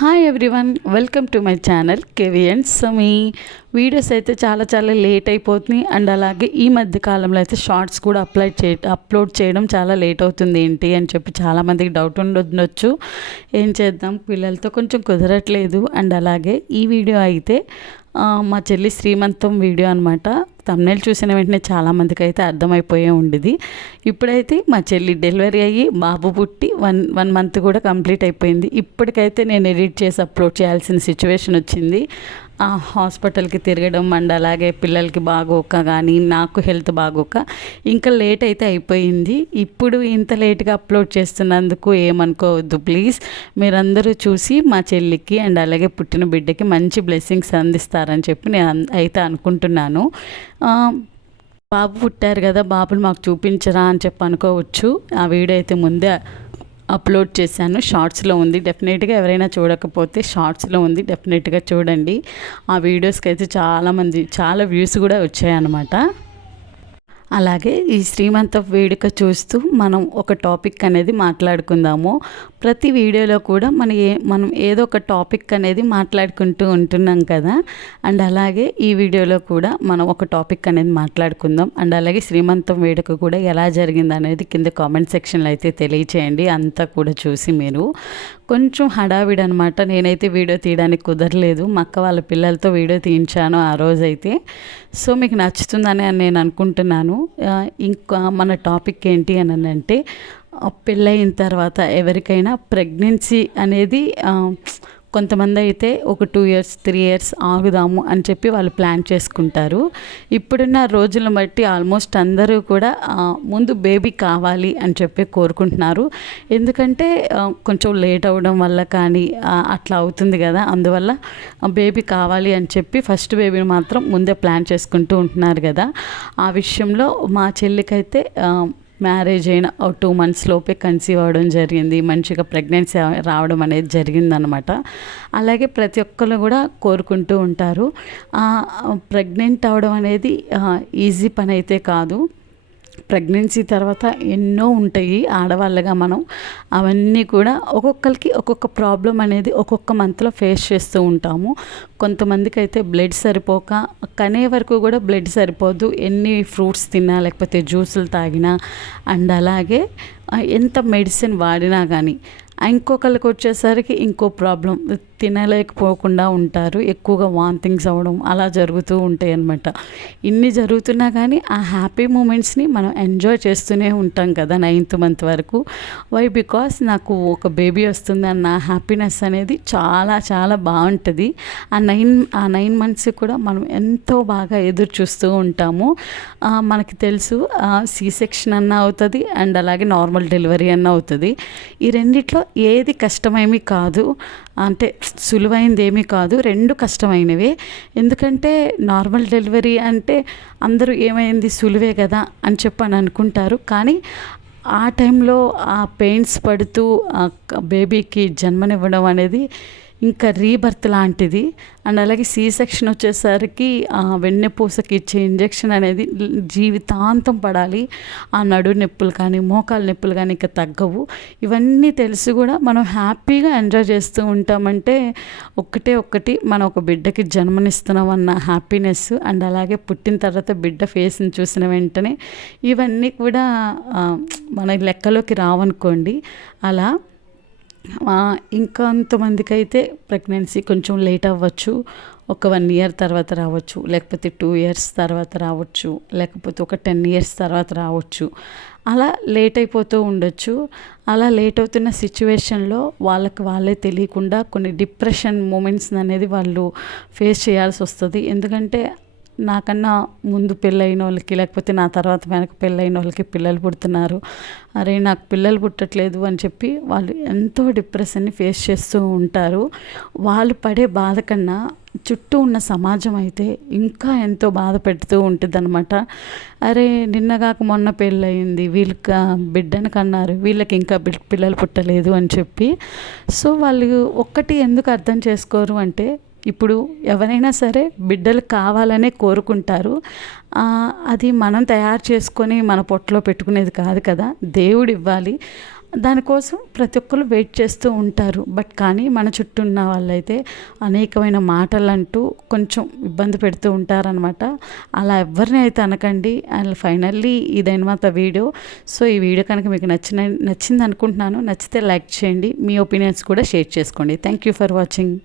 Hi everyone welcome to my channel KVN Sami videos అయితే చాలా చాలా లేట్ అయిపోతున్నాయి. అండ్ అలాగే ఈ మధ్య కాలంలో అయితే షార్ట్స్ కూడా అప్లై చే అప్లోడ్ చేయడం చాలా లేట్ అవుతుంది ఏంటి అని చెప్పి చాలామందికి డౌట్ ఉండొచ్చు. ఏం చేద్దాం? పిల్లలతో కొంచెం కుదరట్లేదు. అండ్ అలాగే ఈ వీడియో అయితే మా చెల్లి శ్రీమంతం వీడియో అనమాట తమ్నేల్ చూసిన వెంటనే చాలామందికి అయితే అర్థమైపోయే ఉండేది ఇప్పుడైతే మా చెల్లి డెలివరీ అయ్యి బాబు పుట్టి వన్ వన్ మంత్ కూడా కంప్లీట్ అయిపోయింది. ఇప్పటికైతే నేను ఎడిట్ చేసి అప్లోడ్ చేయాల్సిన సిచ్యువేషన్ వచ్చింది. ఆ హాస్పిటల్కి తిరగడం అండ్ అలాగే పిల్లలకి బాగోక కానీ నాకు హెల్త్ బాగోక ఇంకా లేట్ అయితే అయిపోయింది. ఇప్పుడు ఇంత లేట్గా అప్లోడ్ చేస్తున్నందుకు ఏమనుకోవద్దు. ప్లీజ్ మీరందరూ చూసి మా చెల్లికి అండ్ అలాగే పుట్టిన బిడ్డకి మంచి బ్లెస్సింగ్స్ అందిస్తారని చెప్పి నేను అయితే అనుకుంటున్నాను. బాబు పుట్టారు కదా బాబుని మాకు చూపించరా అని చెప్పి అనుకోవచ్చు. ఆ వీడియో అయితే ముందే అప్లోడ్ చేశాను. షార్ట్స్లో ఉంది. డెఫినెట్గా ఎవరైనా చూడకపోతే షార్ట్స్లో ఉంది. డెఫినెట్గా చూడండి. ఆ వీడియోస్కి అయితే చాలామంది చాలా వ్యూస్ కూడా వచ్చాయన్నమాట. అలాగే ఈ శ్రీమంత వేడుక చూస్తూ మనం ఒక టాపిక్ అనేది మాట్లాడుకుందాము. ప్రతి వీడియోలో కూడా మన ఏ మనం ఏదో ఒక టాపిక్ అనేది మాట్లాడుకుంటూ ఉంటున్నాం కదా. అండ్ అలాగే ఈ వీడియోలో కూడా మనం ఒక టాపిక్ అనేది మాట్లాడుకుందాం. అండ్ అలాగే శ్రీమంతం వేడుక కూడా ఎలా జరిగింది అనేది కింద కామెంట్ సెక్షన్లో అయితే తెలియచేయండి. అంతా కూడా చూసి మీరు. కొంచెం హడావిడి అనమాట నేనైతే వీడియో తీయడానికి కుదరలేదు. మా అక్క వాళ్ళ పిల్లలతో వీడియో తీయించాను ఆ రోజైతే. సో మీకు నచ్చుతుందని నేను అనుకుంటున్నాను. ఇంకా మన టాపిక్ ఏంటి అని అంటే పెళ్ళయిన తర్వాత ఎవరికైనా ప్రెగ్నెన్సీ అనేది కొంతమంది అయితే ఒక టూ ఇయర్స్ త్రీ ఇయర్స్ ఆగుదాము అని చెప్పి వాళ్ళు ప్లాన్ చేసుకుంటారు. ఇప్పుడున్న రోజులను బట్టి ఆల్మోస్ట్ అందరూ కూడా ముందు బేబీ కావాలి అని చెప్పి కోరుకుంటున్నారు. ఎందుకంటే కొంచెం లేట్ అవ్వడం వల్ల కానీ అట్లా అవుతుంది కదా. అందువల్ల బేబీ కావాలి అని చెప్పి ఫస్ట్ బేబీని మాత్రం ముందే ప్లాన్ చేసుకుంటూ ఉంటున్నారు కదా. ఆ విషయంలో మా చెల్లికైతే మ్యారేజ్ అయిన టూ మంత్స్ లోపే కన్సీవ్ అవ్వడం జరిగింది. మంచిగా ప్రెగ్నెన్సీ రావడం అనేది జరిగిందనమాట అలాగే ప్రతి ఒక్కరు కూడా కోరుకుంటూ ఉంటారు. ప్రెగ్నెంట్ అవడం అనేది ఈజీ పని అయితే కాదు. ప్రెగ్నెన్సీ తర్వాత ఎన్నో ఉంటాయి ఆడవాళ్ళగా మనం. అవన్నీ కూడా ఒక్కొక్కరికి ఒక్కొక్క ప్రాబ్లం అనేది ఒక్కొక్క మంత్లో ఫేస్ చేస్తూ ఉంటాము. కొంతమందికి అయితే బ్లడ్ సరిపోక కనే వరకు కూడా బ్లడ్ సరిపోదు. ఎన్ని ఫ్రూట్స్ తిన్నా లేకపోతే జ్యూసులు తాగినా అండ్ అలాగే ఎంత మెడిసిన్ వాడినా కానీ ఇంకొకరికి వచ్చేసరికి ఇంకో ప్రాబ్లం తినలేకపోకుండా ఉంటారు. ఎక్కువగా వాంతింగ్స్ అవ్వడం అలా జరుగుతూ ఉంటాయి అనమాట ఇన్ని జరుగుతున్నా కానీ ఆ హ్యాపీ మూమెంట్స్ని మనం ఎంజాయ్ చేస్తూనే ఉంటాం కదా నైన్త్ మంత్ వరకు. వై? బికాస్ నాకు ఒక బేబీ వస్తుంది అన్న హ్యాపీనెస్ అనేది చాలా చాలా బాగుంటుంది. ఆ నైన్ ఆ నైన్ మంత్స్ కూడా మనం ఎంతో బాగా ఎదురు చూస్తూ ఉంటాము. మనకి తెలుసు సి సెక్షన్ అన్న అవుతుంది అండ్ అలాగే నార్మల్ డెలివరీ అన్న అవుతుంది. ఈ రెండిట్లో ఏది కష్టమేమీ కాదు. అంటే సులువైంది ఏమీ కాదు రెండు కష్టమైనవే. ఎందుకంటే నార్మల్ డెలివరీ అంటే అందరూ ఏమైంది సులువే కదా అని చెప్పి అని అనుకుంటారు. కానీ ఆ టైంలో ఆ పెయిన్స్ పడుతూ ఆ బేబీకి జన్మనివ్వడం అనేది ఇంకా రీబర్త్ లాంటిది. అండ్ అలాగే సి సెక్షన్ వచ్చేసరికి ఆ వెన్నెపూసకి ఇచ్చే ఇంజెక్షన్ అనేది జీవితాంతం పడాలి. ఆ నడు నొప్పులు కానీ మోకాలు నొప్పులు కానీ ఇంకా తగ్గవు. ఇవన్నీ తెలిసి కూడా మనం హ్యాపీగా ఎంజాయ్ చేస్తూ ఉంటామంటే ఒక్కటే ఒక్కటి మనం ఒక బిడ్డకి జన్మనిస్తున్నాం అన్న హ్యాపీనెస్ అండ్ అలాగే పుట్టిన తర్వాత బిడ్డ ఫేస్ని చూసిన వెంటనే ఇవన్నీ కూడా మన లెక్కలోకి రావనుకోండి. అలా ఇంకొంతమందికి అయితే ప్రెగ్నెన్సీ కొంచెం లేట్ అవ్వచ్చు. ఒక వన్ ఇయర్ తర్వాత రావచ్చు. లేకపోతే టూ ఇయర్స్ తర్వాత రావచ్చు. లేకపోతే ఒక టెన్ ఇయర్స్ తర్వాత రావచ్చు. అలా లేట్ అయిపోతూ ఉండొచ్చు. అలా లేట్ అవుతున్న సిచ్యువేషన్లో వాళ్ళకి వాళ్ళే తెలియకుండా కొన్ని డిప్రెషన్ మూమెంట్స్ అనేది వాళ్ళు ఫేస్ చేయాల్సి వస్తుంది. ఎందుకంటే నాకన్నా ముందు పెళ్ళైన వాళ్ళకి లేకపోతే నా తర్వాత వెనక పెళ్ళైన వాళ్ళకి పిల్లలు పుడుతున్నారు. అరే నాకు పిల్లలు పుట్టట్లేదు అని చెప్పి వాళ్ళు ఎంతో డిప్రెషన్ని ఫేస్ చేస్తూ ఉంటారు. వాళ్ళు పడే బాధ కన్నా చుట్టూ ఉన్న సమాజం అయితే ఇంకా ఎంతో బాధ పెడుతూ ఉంటుంది అనమాట అరే నిన్నగాక మొన్న పెళ్ళయింది వీళ్ళకి బిడ్డను కన్నారు వీళ్ళకి ఇంకా పిల్లలు పుట్టలేదు అని చెప్పి. సో వాళ్ళు ఒక్కటి ఎందుకు అర్థం చేసుకోరు అంటే ఇప్పుడు ఎవరైనా సరే బిడ్డలు కావాలనే కోరుకుంటారు. అది మనం తయారు చేసుకొని మన పొట్టలో పెట్టుకునేది కాదు కదా దేవుడు ఇవ్వాలి. దానికోసం ప్రతి ఒక్కరు వెయిట్ చేస్తూ ఉంటారు. బట్ కానీ మన చుట్టూ ఉన్న వాళ్ళైతే అనేకమైన మాటలు అంటూ కొంచెం ఇబ్బంది పెడుతూ ఉంటారనమాట అలా ఎవరిని అయితే అనకండి. అండ్ ఫైనల్లీ ఇదైనమాట వీడియో. సో ఈ వీడియో కనుక మీకు నచ్చిన నచ్చింది అనుకుంటున్నాను నచ్చితే లైక్ చేయండి. మీ ఒపీనియన్స్ కూడా షేర్ చేసుకోండి. Thank you for watching.